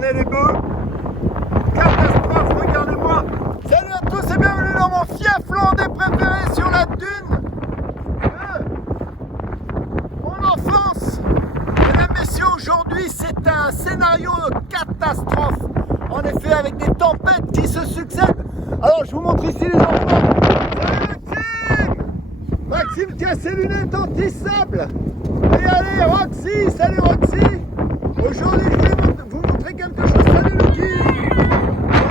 tourner les bœufs. Catastrophe, regardez-moi. Salut à tous et bienvenue dans mon fief landais préféré sur la dune. Mon enfance. Mesdames, messieurs, aujourd'hui c'est un scénario de catastrophe. En effet, avec des tempêtes qui se succèdent. Alors je vous montre ici les enfants. Salut Maxime. Maxime qui a ses lunettes anti-sable. Regardez Roxy, salut Roxy. Aujourd'hui je voulais vous montrer quelque chose. Salut Lucky.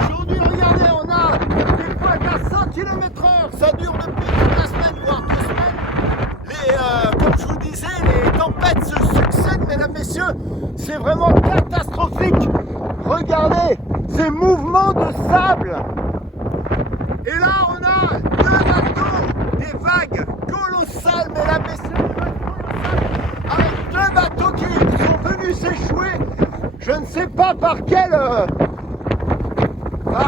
Aujourd'hui regardez, on a des pointes à 100 km/h. Ça dure depuis toute la semaine, voire 2 semaines. Comme je vous disais, les tempêtes se succèdent, mesdames, messieurs. C'est vraiment catastrophique. Regardez ces mouvements de sable. Et là on a 2 bateaux, des vagues colossales, mesdames, messieurs, des vagues colossales, avec 2 bateaux qui sont venus s'échouer. Je ne sais pas par quel oh là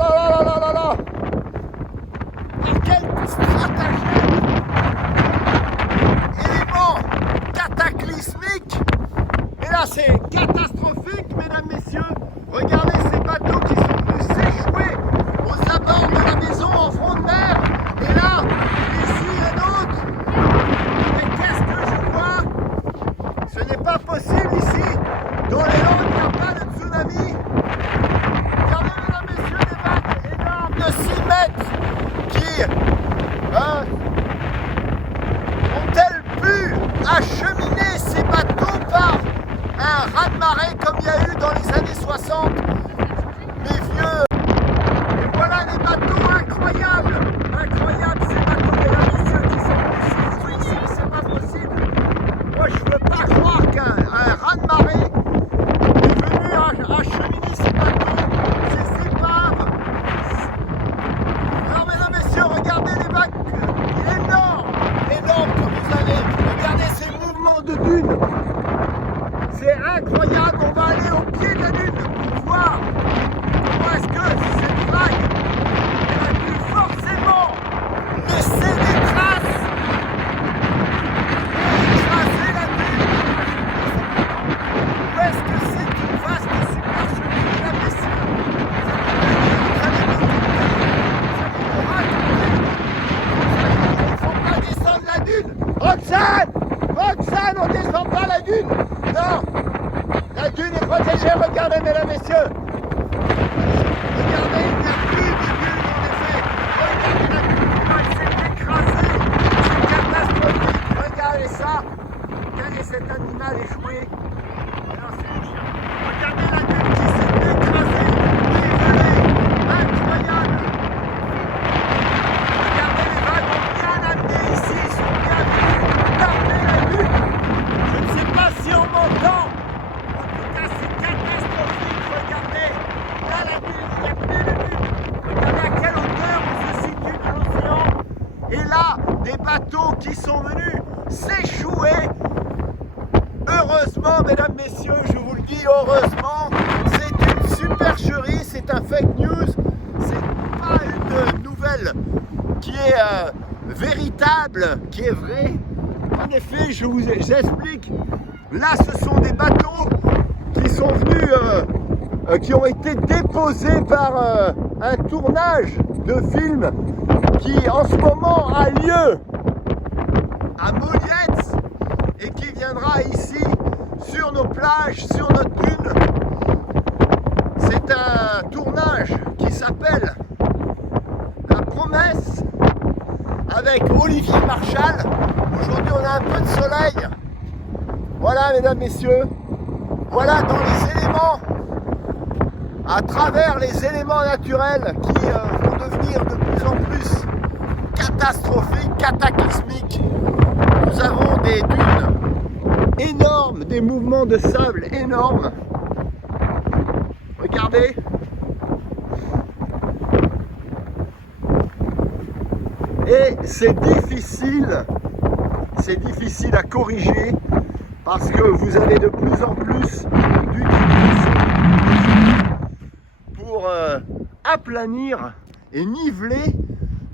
là là là là là, par quel stratagème, élément cataclysmique. Et là c'est catastrophique, mesdames, messieurs. Regardez ces bateaux qui sont venus s'échouer aux abords de la maison en front de mer. Et là, ici un autre. Mais qu'est-ce que je vois? Ce n'est pas possible ici. Dans les Landes, il n'y a pas de tsunami. Regardez, mesdames, messieurs, des vagues énormes de 6 mètres qui ont-elles pu acheminer ces bateaux par un raz-de-marée comme il y a eu dans les années 60, mes vieux. Et voilà des bateaux incroyables, incroyables ces bateaux, mesdames, messieurs, qui sont venus s'échouer ici, c'est pas possible. Moi je veux pas croire qu'un raz-de-marée est venu acheminer ces bateaux, ces épaves. Alors mesdames, messieurs, regardez les vagues énormes, énormes que vous avez. Regardez ces mouvements de dunes. C'est incroyable, on va aller au pied de la dune pour voir comment est-ce que cette vague elle a dû forcément laisser des traces et écraser la dune. Ou est-ce que c'est une vaste supercherie, mesdames, messieurs? Il ne faut pas descendre la dune. Roxane! Roxane, on ne descend pas la dune! Non! La dune est protégée, regardez, mesdames, messieurs! Regardez, il n'y a plus de dune, en effet! Regardez la dune, comment elle s'est écrasée! C'est catastrophique! Regardez ça! Regardez cet animal échoué! Alors, c'est le chien! Regardez la dune qui s'est écrasée! Nivelée! Incroyable! Regardez, les vagues ont bien amené ici, ils sont bien venus taper la dune! Je ne sais pas si on m'entend. En tout cas, c'est catastrophique. Regardez. Là, la dune, il n'y a plus de dune. Regardez à quelle hauteur on se situe dans l'océan. Et là, des bateaux qui sont venus s'échouer. Heureusement, mesdames, messieurs, je vous le dis, heureusement, c'est une supercherie, c'est un fake news. C'est pas une nouvelle qui est véritable, qui est vraie. En effet, j'explique. Là, ce sont des bateaux qui sont venus, qui ont été déposés par un tournage de film qui, en ce moment, a lieu à Molietz et qui viendra ici, sur nos plages, sur notre dune. C'est un tournage qui s'appelle La Promesse, avec Olivier Marchal. Aujourd'hui, on a un peu de soleil. Voilà, mesdames, messieurs. Voilà dans les éléments, à travers les éléments naturels qui vont devenir de plus en plus catastrophiques, cataclysmiques. Nous avons des dunes énormes, des mouvements de sable énormes. Regardez. Et c'est difficile à corriger parce que vous avez de plus en plus d'utilisation pour aplanir et niveler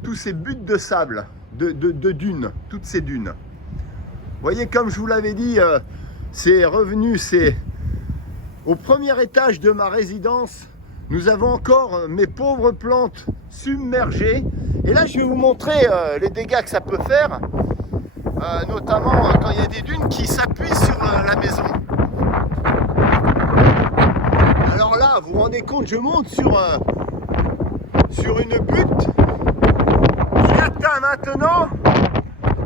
tous ces buttes de sable, de dunes, toutes ces dunes. Vous voyez, comme je vous l'avais dit c'est revenu, c'est au premier étage de ma résidence. Nous avons encore mes pauvres plantes submergées. Et là, je vais vous montrer les dégâts que ça peut faire, notamment quand il y a des dunes qui s'appuient sur la maison. Alors là, vous vous rendez compte, je monte sur une butte qui atteint maintenant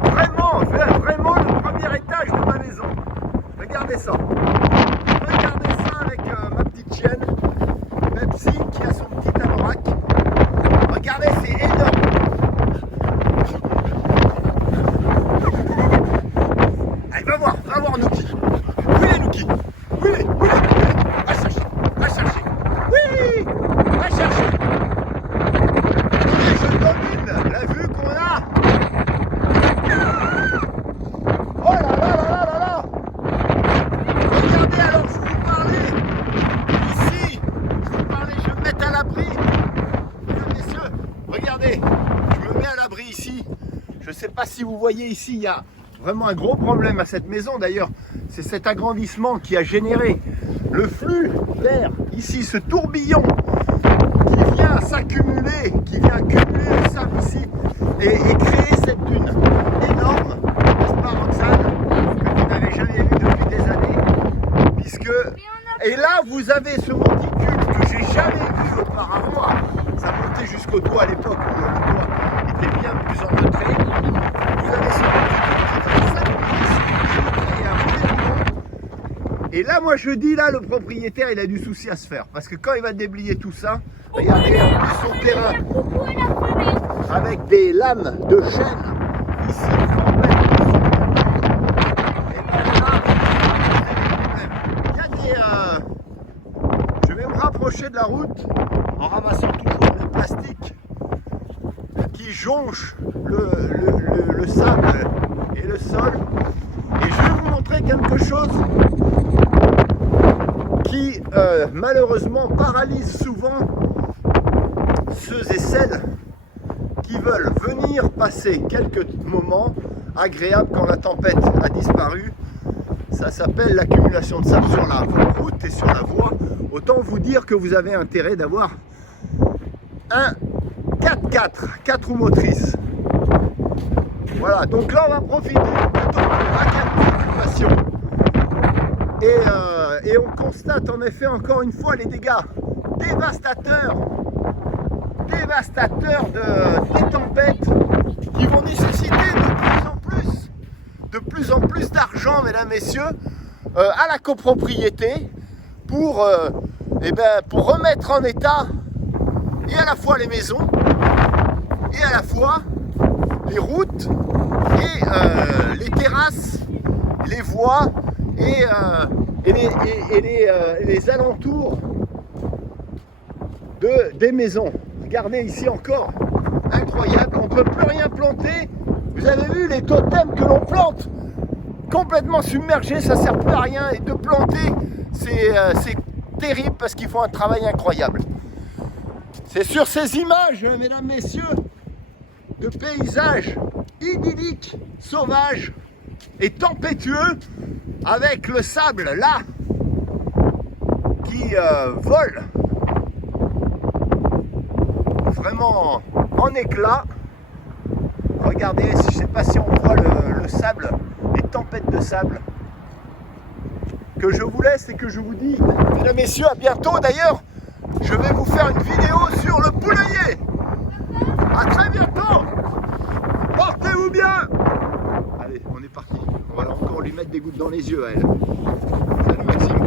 vraiment le premier étage de ma maison. Regardez ça. Regardez ça avec ma petite chienne, Pepsi, qui a son petit anorak. Regardez, c'est énorme. Allez, va voir Nuki. Où il est Nuki? Où il est? Va chercher. Oui, va chercher. Et je domine la vue qu'on a. Oh là là là là là là. Regardez, alors je vous parlais ici, je vais me mettre à l'abri. Mesdames, messieurs, regardez, je me mets à l'abri ici. Je ne sais pas si vous voyez ici, il y a vraiment un gros problème à cette maison d'ailleurs. C'est cet agrandissement qui a généré le flux d'air ici, ce tourbillon qui vient s'accumuler, qui vient accumuler le sable ici et créer cette dune énorme, n'est-ce pas Roxane, que vous n'avez jamais vu depuis des années, puisque... Et là, vous avez ce monticule que j'ai jamais vu auparavant. Ça montait jusqu'au toit à l'époque où le toit était bien plus en retrait. Vous avez ce monticule qui est et là, moi je dis, là, le propriétaire, il a du souci à se faire. Parce que quand il va déblayer tout ça, regardez, son terrain avec des lames de chêne ici, je vais me rapprocher de la route en ramassant toujours le plastique qui jonche le sable et le sol. Et je vais vous montrer quelque chose qui malheureusement paralyse souvent ceux et celles qui veulent venir passer quelques moments agréables quand la tempête a disparu. Ça s'appelle l'accumulation de sable sur la route et sur la voie. Autant vous dire que vous avez intérêt d'avoir un 4x4, 4 roues motrices. Voilà, donc là on va profiter de l'accumulation. Et on constate en effet encore une fois les dégâts dévastateurs des tempêtes qui vont nécessiter de plus en plus d'argent, mesdames, messieurs, à la copropriété pour remettre en état et à la fois les maisons et à la fois les routes et les terrasses, les voies et les alentours des maisons. Regardez ici encore, incroyable, on ne peut plus rien planter. Vous avez vu les totems que l'on plante complètement submergés, ça ne sert plus à rien. Et de planter, c'est terrible parce qu'ils font un travail incroyable. C'est sur ces images, mesdames, messieurs, de paysages idylliques, sauvages et tempétueux, avec le sable là qui vole vraiment en éclats. Regardez, je ne sais pas si on voit le sable, les tempêtes de sable. Que je vous laisse et que je vous dis, mesdames, messieurs, à bientôt. D'ailleurs, je vais vous faire une vidéo sur le poulailler. À très bientôt. Portez-vous bien. Allez, on est parti. On va encore lui mettre des gouttes dans les yeux à elle. Salut Maxime.